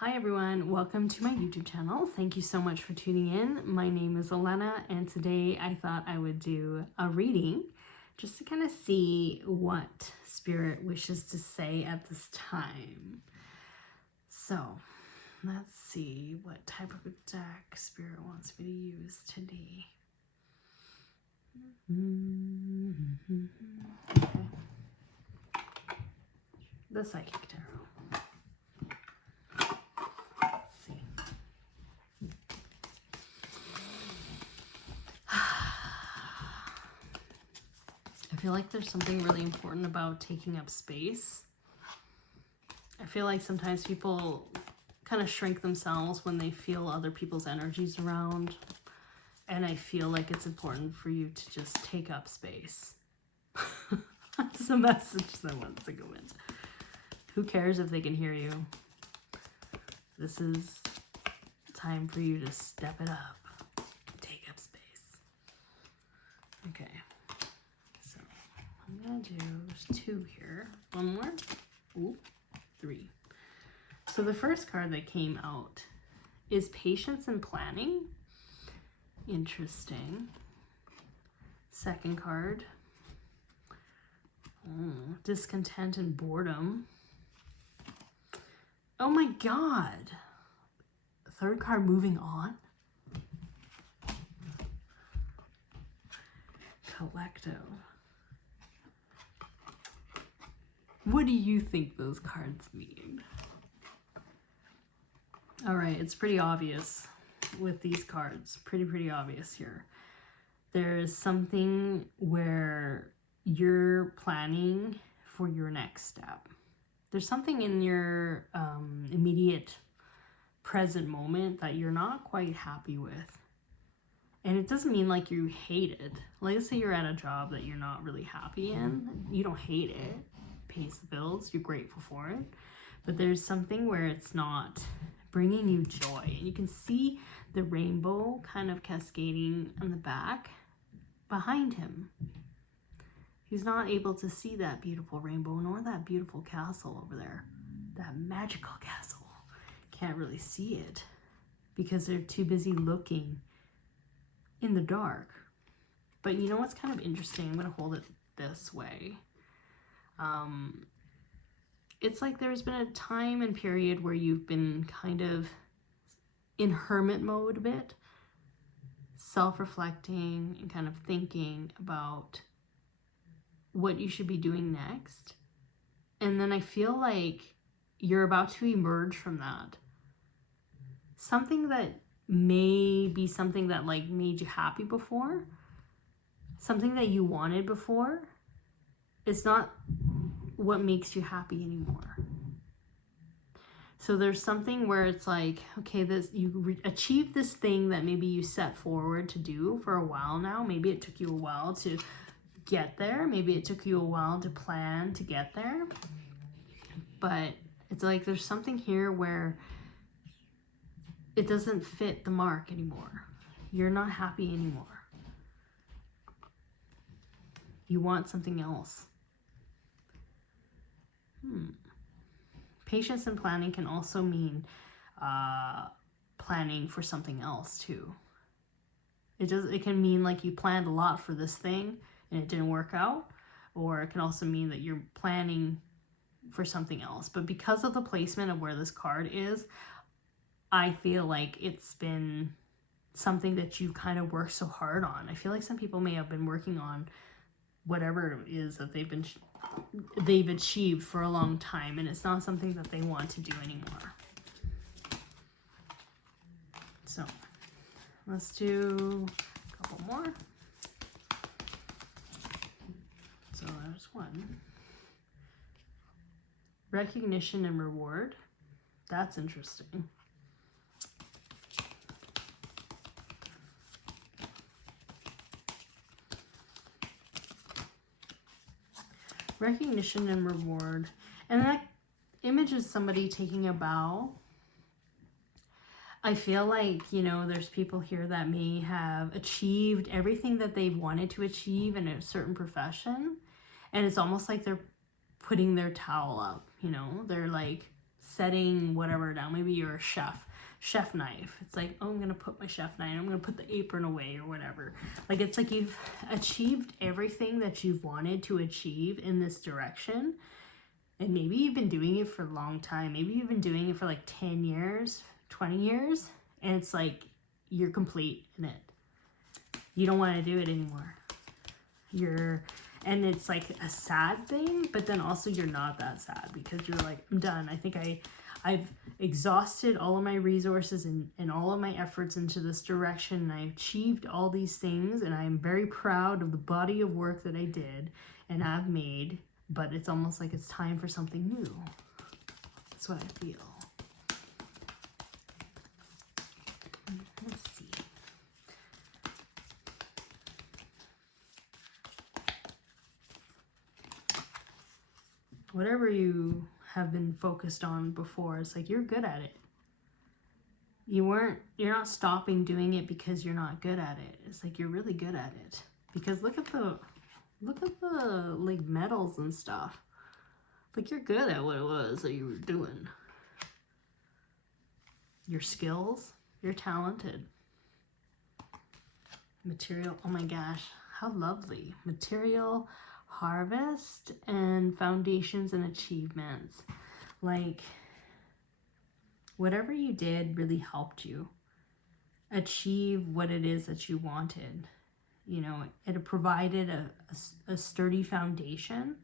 Hi everyone, welcome to my YouTube channel. Thank you so much for tuning in. My name is Elena and today I thought I would do a reading just to kind of see what Spirit wishes to say at this time. So let's see what type of a deck Spirit wants me to use today. Okay. The Psychic Tarot. I feel like there's something really important about taking up space. I feel like sometimes people kind of shrink themselves when they feel other people's energies around. And I feel like it's important for you to just take up space. That's the message that wants to go in. Who cares if they can hear you? This is time for you to step it up. Take up space. Okay. I'm gonna do, there's two here. One more. Ooh, three. So the first card that came out is Patience and Planning. Interesting. Second card. Discontent and Boredom. Oh my god. Third card, Moving On. Collective. What do you think those cards mean? All right, it's pretty obvious with these cards. Pretty obvious here. There's something where you're planning for your next step. There's something in your immediate present moment that you're not quite happy with. And it doesn't mean like you hate it. Like, let's say you're at a job that you're not really happy in. You don't hate it. Pays the bills, you're grateful for it, but there's something where it's not bringing you joy, and you can see the rainbow kind of cascading on the back behind him. He's not able to see that beautiful rainbow nor that beautiful castle over there, that magical castle. Can't really see it because they're too busy looking in the dark. But you know what's kind of interesting? I'm going to hold it this way. It's like there's been a time and period where you've been kind of in hermit mode a bit, self-reflecting and kind of thinking about what you should be doing next. And then I feel like you're about to emerge from that. Something that may be something that like made you happy before, something that you wanted before, it's not what makes you happy anymore. So there's something where it's like, okay, this you achieved this thing that maybe you set forward to do for a while now. Maybe it took you a while to get there. Maybe it took you a while to plan to get there. But it's like there's something here where it doesn't fit the mark anymore. You're not happy anymore. You want something else. Patience and planning can also mean planning for something else too. It can mean like you planned a lot for this thing and it didn't work out, or it can also mean that you're planning for something else. But because of the placement of where this card is, I feel like it's been something that you kind of worked so hard on. I feel like some people may have been working on whatever it is that they've achieved for a long time, and it's not something that they want to do anymore. So let's do a couple more. So there's one. Recognition and Reward. That's interesting. Recognition and reward. And that image is somebody taking a bow. I feel like, you know, there's people here that may have achieved everything that they've wanted to achieve in a certain profession. And it's almost like they're putting their towel up, you know. They're like setting whatever down. Maybe you're a chef knife. It's like, oh, I'm gonna put my chef knife, I'm gonna put the apron away or whatever. Like, it's like you've achieved everything that you've wanted to achieve in this direction. And maybe you've been doing it for a long time. Maybe you've been doing it for like 10 years, 20 years, and it's like you're complete in it. You don't want to do it anymore. And it's like a sad thing, but then also you're not that sad because you're like, I'm done. I think I've exhausted all of my resources and all of my efforts into this direction, and I achieved all these things, and I'm very proud of the body of work that I did and I've made, but it's almost like it's time for something new. That's what I feel. Let's see. Whatever you have been focused on before, it's like you're good at it. You're not stopping doing it because you're not good at it. It's like you're really good at it. Because look at the like medals and stuff. Like, you're good at what it was that you were doing. Your skills, you're talented. Material, oh my gosh, how lovely. Material, harvest, and foundations and achievements. Like, whatever you did really helped you achieve what it is that you wanted. You know, it provided a sturdy foundation.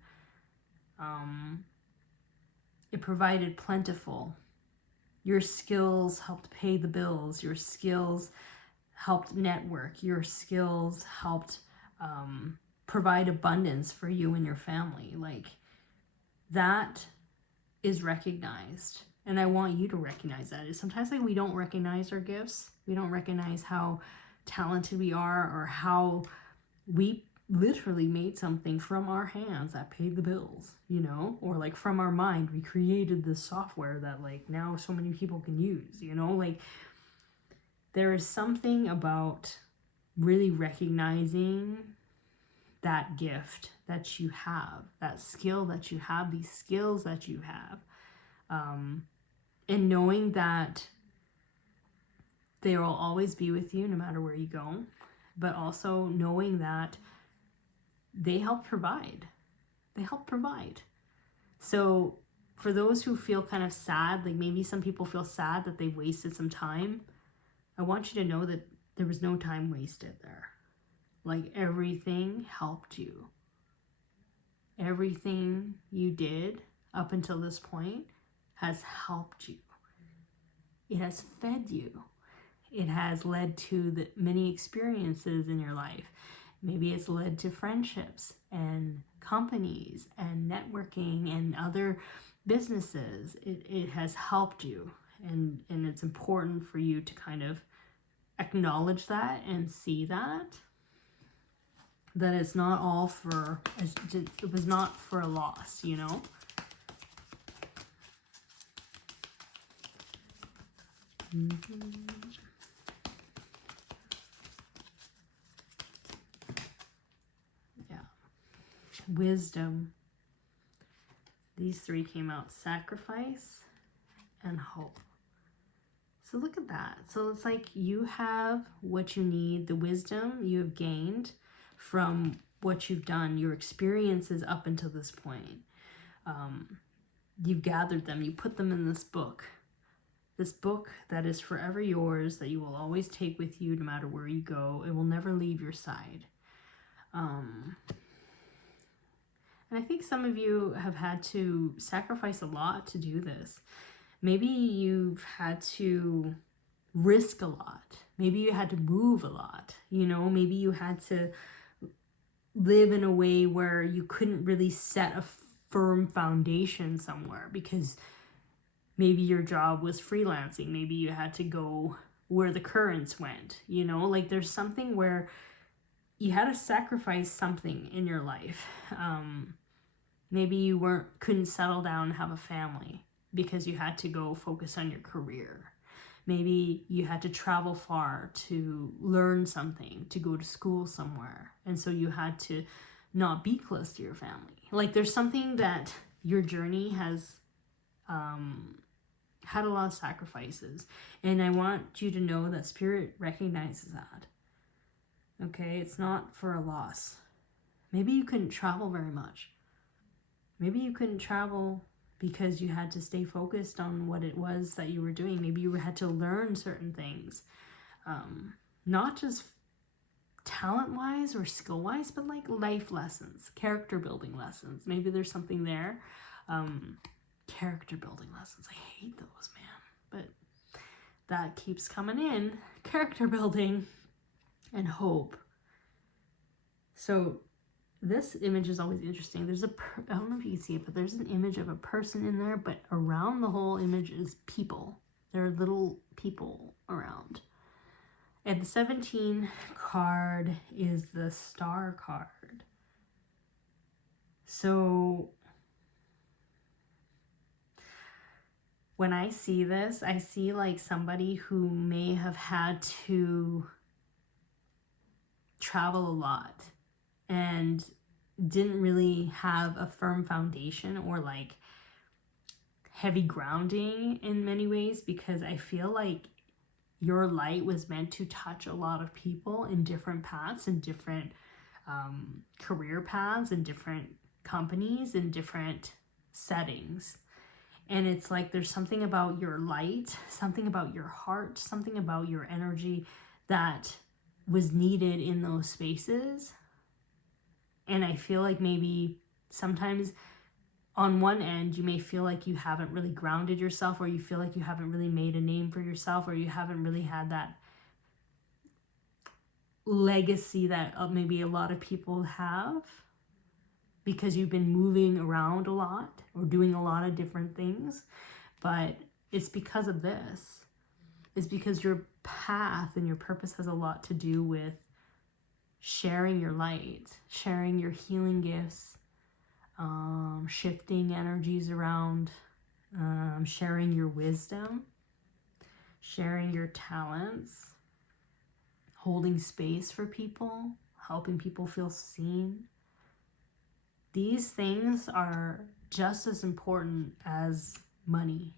It provided plentiful. Your skills helped pay the bills. Your skills helped network. Your skills helped provide abundance for you and your family. Like, that is recognized. And I want you to recognize that. Sometimes, like, we don't recognize our gifts. We don't recognize how talented we are, or how we literally made something from our hands that paid the bills, you know? Or like from our mind, we created this software that like now so many people can use, you know? Like, there is something about really recognizing that gift that you have, that skill that you have, these skills that you have, and knowing that they will always be with you no matter where you go, but also knowing that they help provide. They help provide. So for those who feel kind of sad, like maybe some people feel sad that they wasted some time, I want you to know that there was no time wasted there. Like, everything helped you. Everything you did up until this point has helped you. It has fed you. It has led to the many experiences in your life. Maybe it's led to friendships and companies and networking and other businesses. It has helped you. And it's important for you to kind of acknowledge that and see that it's not all for, it was not for a loss, you know? Yeah. Wisdom. These three came out: sacrifice and hope. So look at that. So it's like you have what you need, the wisdom you have gained from what you've done, your experiences up until this point. You've gathered them, you put them in this book that is forever yours, that you will always take with you no matter where you go. It will never leave your side. And I think some of you have had to sacrifice a lot to do this. Maybe you've had to risk a lot. Maybe you had to move a lot. You know, maybe you had to live in a way where you couldn't really set a firm foundation somewhere because maybe your job was freelancing. Maybe you had to go where the currents went, you know? Like, there's something where you had to sacrifice something in your life. Maybe you couldn't settle down and have a family because you had to go focus on your career. Maybe you had to travel far to learn something, to go to school somewhere. And so you had to not be close to your family. Like, there's something that your journey has had a lot of sacrifices. And I want you to know that Spirit recognizes that. Okay, it's not for a loss. Maybe you couldn't travel very much. Maybe you couldn't travel because you had to stay focused on what it was that you were doing. Maybe you had to learn certain things. Not just talent-wise or skill-wise, but like life lessons, character building lessons. Maybe there's something there. Character building lessons. I hate those, man. But that keeps coming in. Character building and hope. So this image is always interesting. There's I don't know if you can see it, but there's an image of a person in there, but around the whole image is people. There are little people around. And the 17 card is the Star card. So when I see this, I see like somebody who may have had to travel a lot and didn't really have a firm foundation or like heavy grounding in many ways, because I feel like your light was meant to touch a lot of people in different paths and different career paths and different companies and different settings. And it's like there's something about your light, something about your heart, something about your energy that was needed in those spaces. And I feel like maybe sometimes on one end, you may feel like you haven't really grounded yourself, or you feel like you haven't really made a name for yourself, or you haven't really had that legacy that maybe a lot of people have, because you've been moving around a lot or doing a lot of different things. But it's because of this. It's because your path and your purpose has a lot to do with sharing your light, sharing your healing gifts, shifting energies around, sharing your wisdom, sharing your talents, holding space for people, helping people feel seen. These things are just as important as money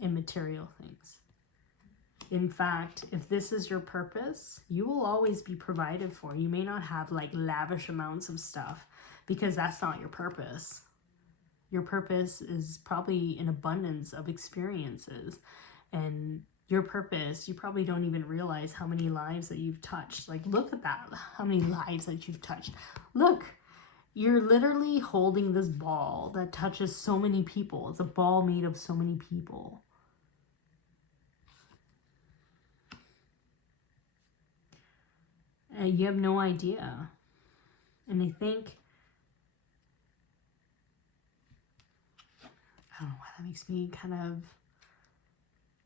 and material things. In fact, if this is your purpose, you will always be provided for. You may not have like lavish amounts of stuff, because that's not your purpose. Your purpose is probably an abundance of experiences. And your purpose, you probably don't even realize how many lives that you've touched. Like, look at that, how many lives that you've touched. Look, you're literally holding this ball that touches so many people. It's a ball made of so many people. And you have no idea. And I think, I don't know why that makes me kind of,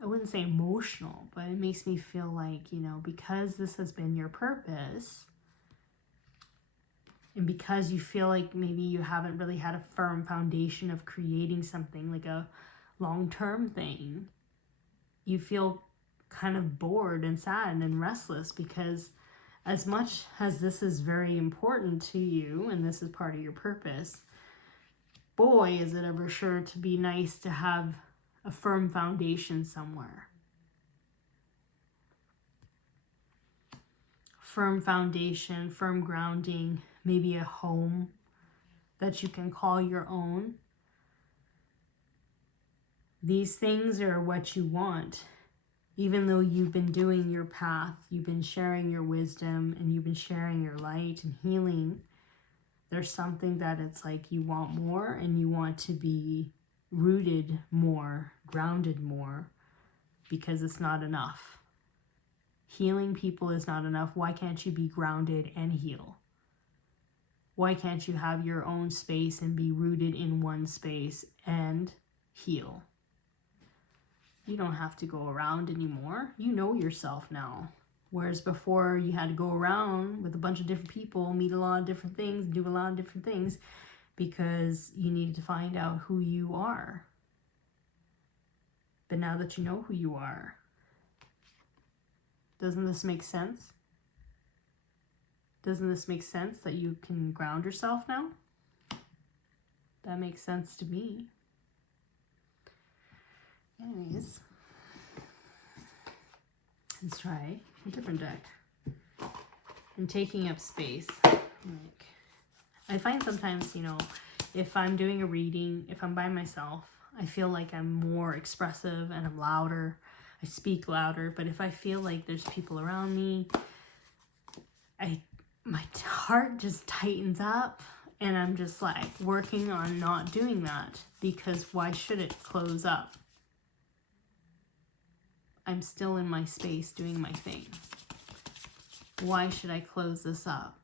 I wouldn't say emotional, but it makes me feel like, you know, because this has been your purpose, and because you feel like maybe you haven't really had a firm foundation of creating something like a long-term thing, you feel kind of bored and sad and restless, because as much as this is very important to you and this is part of your purpose, boy, is it ever sure to be nice to have a firm foundation somewhere. Firm foundation, firm grounding, maybe a home that you can call your own. These things are what you want. Even though you've been doing your path, you've been sharing your wisdom, and you've been sharing your light and healing, there's something that it's like you want more, and you want to be rooted more, grounded more, because it's not enough. Healing people is not enough. Why can't you be grounded and heal? Why can't you have your own space and be rooted in one space and heal? You don't have to go around anymore. You know yourself now. Whereas before you had to go around with a bunch of different people, meet a lot of different things, do a lot of different things, because you needed to find out who you are. But now that you know who you are, doesn't this make sense? Doesn't this make sense that you can ground yourself now? That makes sense to me. Anyways, let's try a different deck. And taking up space. Like, I find sometimes, you know, if I'm doing a reading, if I'm by myself, I feel like I'm more expressive and I'm louder. I speak louder. But if I feel like there's people around me, my heart just tightens up, and I'm just like working on not doing that, because why should it close up? I'm still in my space doing my thing. Why should I close this up?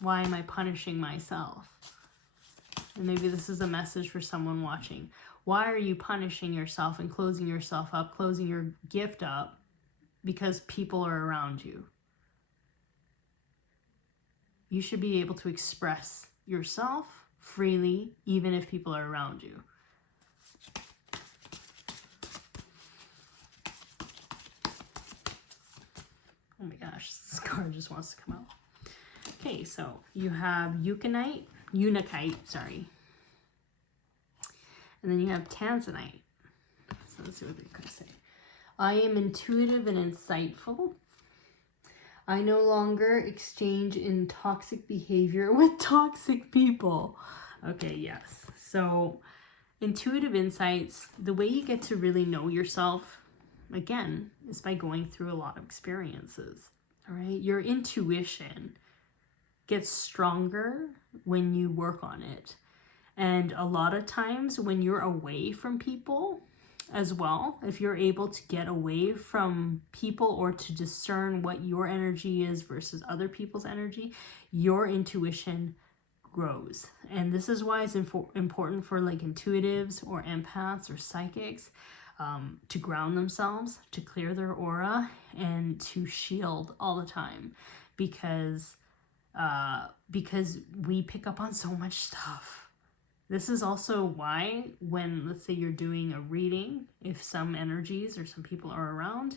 Why am I punishing myself? And maybe this is a message for someone watching. Why are you punishing yourself and closing yourself up, closing your gift up because people are around you? You should be able to express yourself freely, even if people are around you. Oh my gosh, this card just wants to come out. Okay, so you have Unakite, and then you have Tanzanite. So let's see what they're going to say. I am intuitive and insightful. I no longer exchange in toxic behavior with toxic people. Okay, yes. So intuitive insights, the way you get to really know yourself, again, is by going through a lot of experiences. All right, your intuition gets stronger when you work on it. And a lot of times when you're away from people as well, if you're able to get away from people or to discern what your energy is versus other people's energy, your intuition grows. And this is why it's important for like intuitives or empaths or psychics to ground themselves, to clear their aura, and to shield all the time, because we pick up on so much stuff. This is also why when, let's say you're doing a reading, if some energies or some people are around,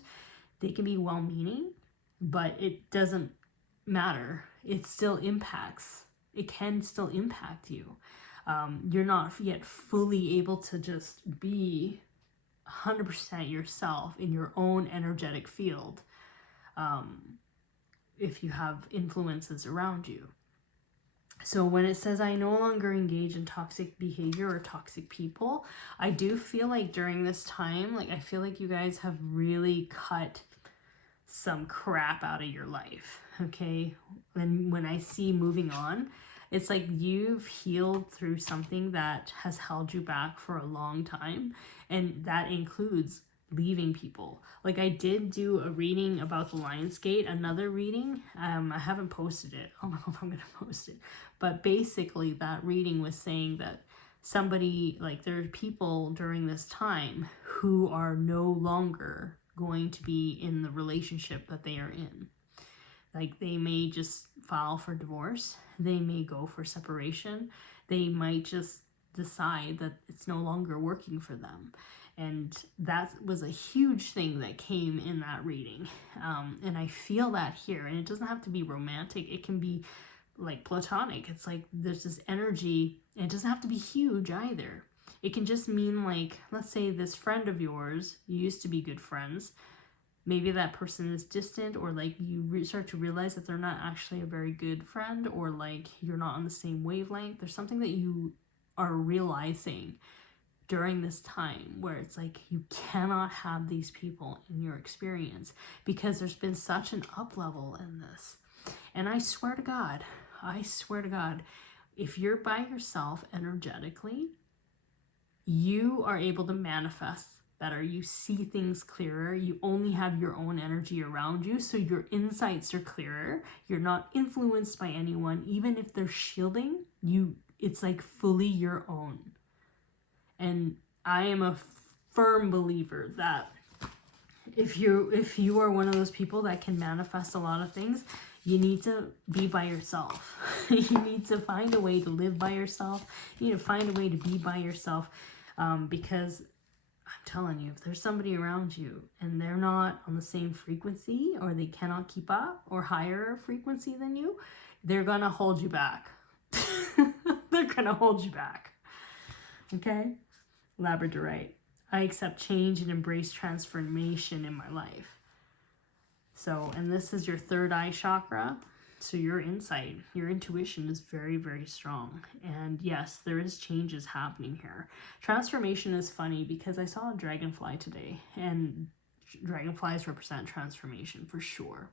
they can be well-meaning, but it doesn't matter. It still impacts. It can still impact you. You're not yet fully able to just be 100% yourself in your own energetic field if you have influences around you. So when it says I no longer engage in toxic behavior or toxic people, I do feel like during this time, like I feel like you guys have really cut some crap out of your life, okay? And when I see moving on, it's like you've healed through something that has held you back for a long time, and that includes leaving people. Like I did do a reading about the Lionsgate, another reading. I haven't posted it. I don't know if I'm gonna post it, but basically that reading was saying that somebody, like there are people during this time who are no longer going to be in the relationship that they are in. Like they may just file for divorce, they may go for separation, they might just decide that it's no longer working for them. And that was a huge thing that came in that reading. And I feel that here. And it doesn't have to be romantic. It can be like platonic. It's like there's this energy. And it doesn't have to be huge either. It can just mean like, let's say this friend of yours, you used to be good friends. Maybe that person is distant, or like you start to realize that they're not actually a very good friend, or like you're not on the same wavelength. There's something that you are realizing during this time where it's like you cannot have these people in your experience because there's been such an up level in this. And I swear to God, if you're by yourself energetically, you are able to manifest better. You see things clearer. You only have your own energy around you, so your insights are clearer. You're not influenced by anyone, even if they're shielding you. It's like fully your own. And I am a firm believer that if you are one of those people that can manifest a lot of things, you need to be by yourself. You need to find a way to live by yourself. You need to find a way to be by yourself, because I'm telling you, if there's somebody around you and they're not on the same frequency, or they cannot keep up, or higher frequency than you, they're gonna hold you back. They're gonna hold you back. Okay? Labradorite. I accept change and embrace transformation in my life. So, and this is your third eye chakra. So your insight, your intuition is very, very strong. And yes, there is changes happening here. Transformation is funny because I saw a dragonfly today, and dragonflies represent transformation for sure.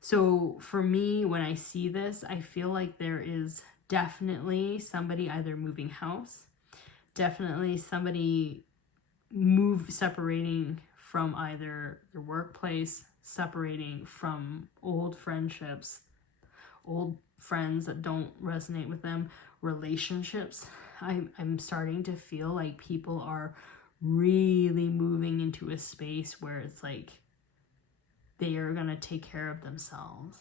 So for me, when I see this, I feel like there is definitely somebody either moving house, definitely somebody separating from either their workplace, separating from old friendships, old friends that don't resonate with them, relationships. I'm starting to feel like people are really moving into a space where it's like they are going to take care of themselves.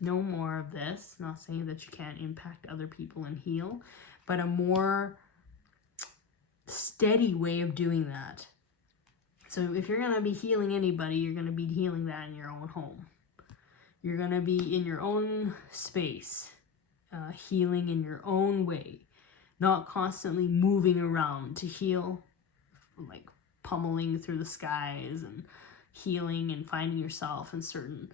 No more of this. Not saying that you can't impact other people and heal, but a more steady way of doing that. So if you're going to be healing anybody, you're going to be healing that in your own home. You're going to be in your own space, healing in your own way, not constantly moving around to heal, like pummeling through the skies and healing and finding yourself in certain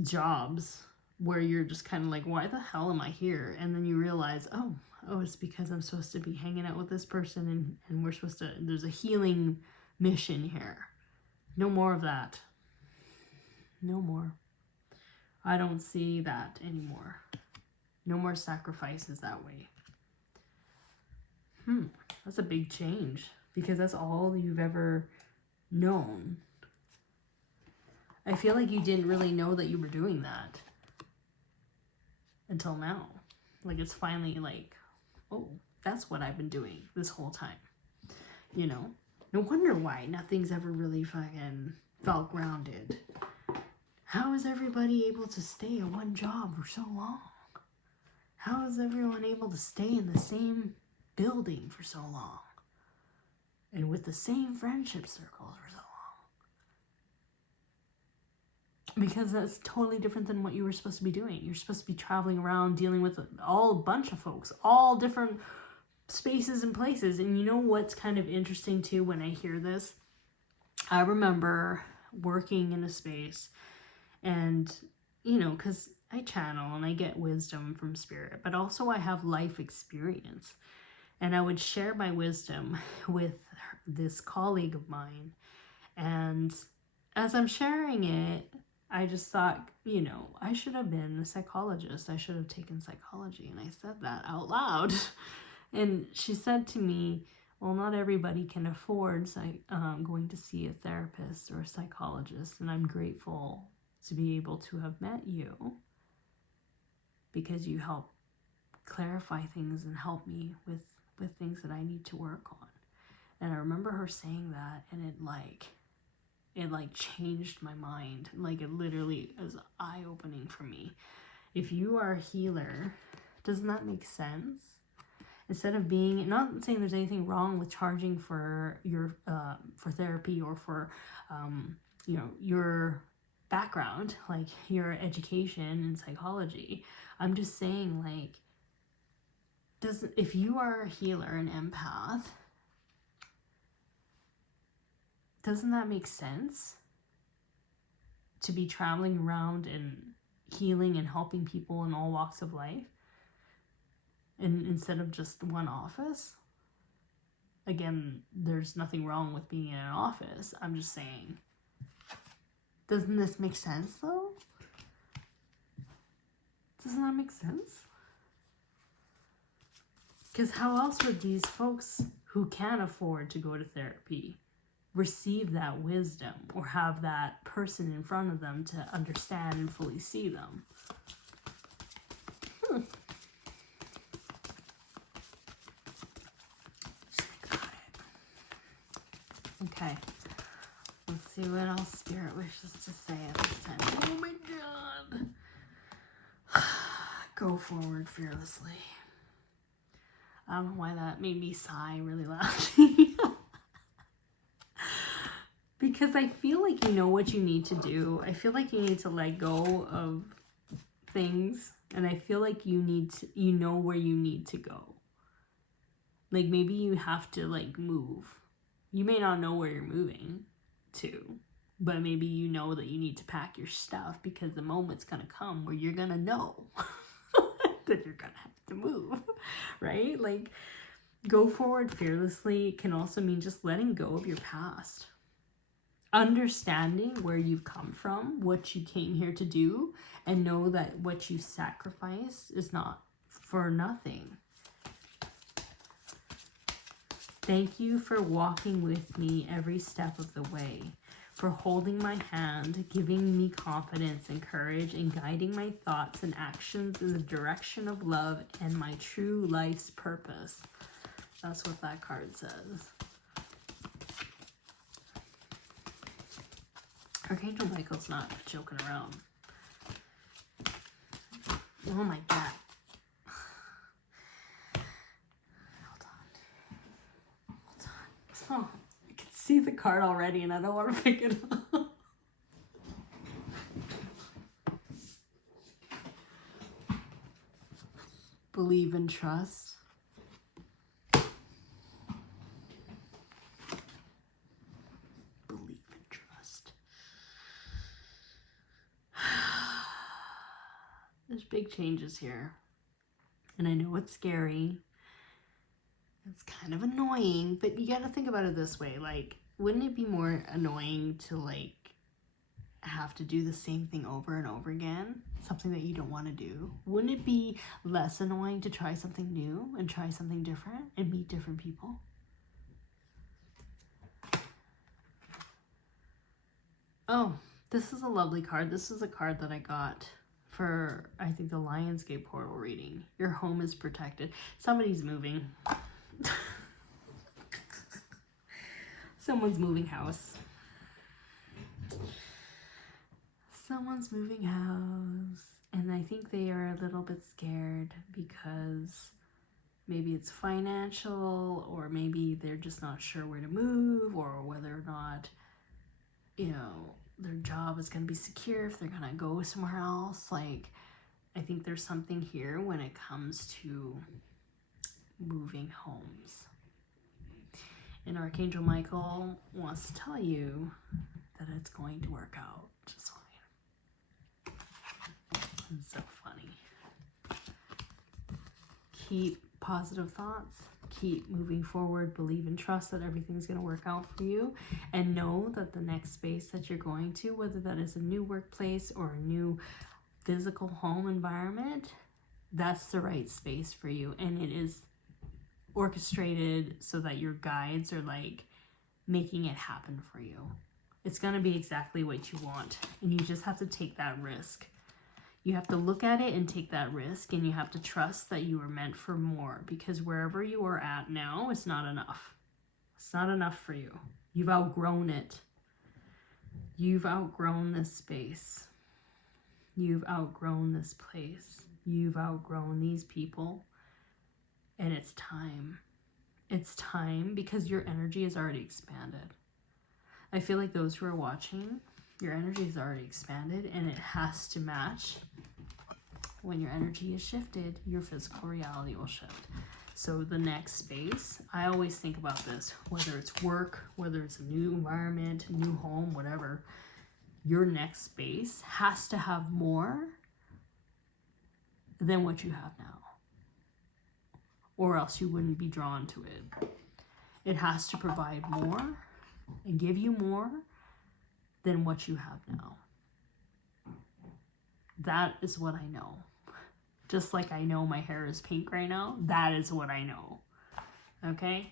jobs where you're just kind of like, why the hell am I here? And then you realize, oh, it's because I'm supposed to be hanging out with this person and we're supposed to, there's a healing mission here. No more of that. No more. I don't see that anymore. No more sacrifices that way. That's a big change because that's all you've ever known. I feel like you didn't really know that you were doing that until now. Like it's finally like, oh, that's what I've been doing this whole time. You know? No wonder why nothing's ever really fucking felt grounded. How is everybody able to stay at one job for so long? How is everyone able to stay in the same building for so long? And with the same friendship circles for so long? Because that's totally different than what you were supposed to be doing. You're supposed to be traveling around, dealing with a bunch of folks, all different spaces and places. And you know what's kind of interesting too when I hear this? I remember working in a space and, you know, because I channel and I get wisdom from spirit, but also I have life experience. And I would share my wisdom with this colleague of mine. And as I'm sharing it, I just thought, you know, I should have been a psychologist. I should have taken psychology. And I said that out loud. And she said to me, well, not everybody can afford going to see a therapist or a psychologist. And I'm grateful to be able to have met you because you help clarify things and help me with things that I need to work on. And I remember her saying that, and it changed my mind. Like it literally was eye-opening for me. If you are a healer, doesn't that make sense? Instead of being, not saying there's anything wrong with charging for your for therapy or for you know, your background, like your education in psychology. I'm just saying, like, if you are a healer, an empath, doesn't that make sense? To be traveling around and healing and helping people in all walks of life, and instead of just one office. Again, there's nothing wrong with being in an office. I'm just saying, doesn't this make sense though? Doesn't that make sense? Because how else would these folks who can afford to go to therapy receive that wisdom or have that person in front of them to understand and fully see them? Just think about it. Okay. Let's see what else Spirit wishes to say at this time. Oh my God. Go forward fearlessly. I don't know why that made me sigh really loudly. Because I feel like you know what you need to do. I feel like you need to let go of things. And I feel like you know where you need to go. Like maybe you have to like move. You may not know where you're moving to, but maybe you know that you need to pack your stuff because the moment's gonna come where you're gonna know that you're gonna have to move, right? Like, go forward fearlessly can also mean just letting go of your past. Understanding where you've come from, what you came here to do, and know that what you sacrifice is not for nothing. Thank you for walking with me every step of the way, for holding my hand, giving me confidence and courage, and guiding my thoughts and actions in the direction of love and my true life's purpose. That's what that card says. Archangel Michael's not joking around. Oh my God. Hold on. Oh, I can see the card already and I don't want to pick it up. Believe and trust. There's big changes here. And I know it's scary. It's kind of annoying, but you gotta think about it this way. Like, wouldn't it be more annoying to like have to do the same thing over and over again? Something that you don't want to do? Wouldn't it be less annoying to try something new and try something different and meet different people? Oh, this is a lovely card. This is a card that I got for, I think, the Lionsgate portal reading. Your home is protected. Somebody's moving. Someone's moving house. Someone's moving house. And I think they are a little bit scared because maybe it's financial, or maybe they're just not sure where to move, or whether or not, you know, their job is going to be secure if they're going to go somewhere else. Like, I think there's something here when it comes to moving homes. And Archangel Michael wants to tell you that it's going to work out just fine. It's so funny. Keep positive thoughts. Keep moving forward. Believe and trust that everything's going to work out for you. And know that the next space that you're going to, whether that is a new workplace or a new physical home environment, that's the right space for you. And it is orchestrated so that your guides are like making it happen for you. It's going to be exactly what you want. And you just have to take that risk. You have to look at it and take that risk, and you have to trust that you are meant for more, because wherever you are at now is not enough. It's not enough for you. You've outgrown it. You've outgrown this space. You've outgrown this place. You've outgrown these people. And it's time. It's time, because your energy is already expanded. I feel like those who are watching, your energy is already expanded, and it has to match. When your energy is shifted, your physical reality will shift. So the next space, I always think about this, whether it's work, whether it's a new environment, new home, whatever, your next space has to have more than what you have now, or else you wouldn't be drawn to it. It has to provide more and give you more than what you have now. That is what I know. Just like I know my hair is pink right now, that is what I know. Okay?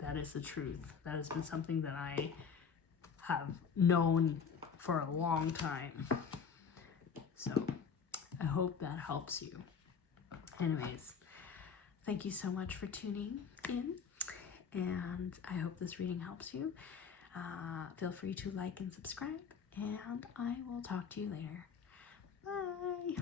That is the truth. That has been something that I have known for a long time. So I hope that helps you. Anyways, thank you so much for tuning in, and I hope this reading helps you. Feel free to like and subscribe, and I will talk to you later. Bye.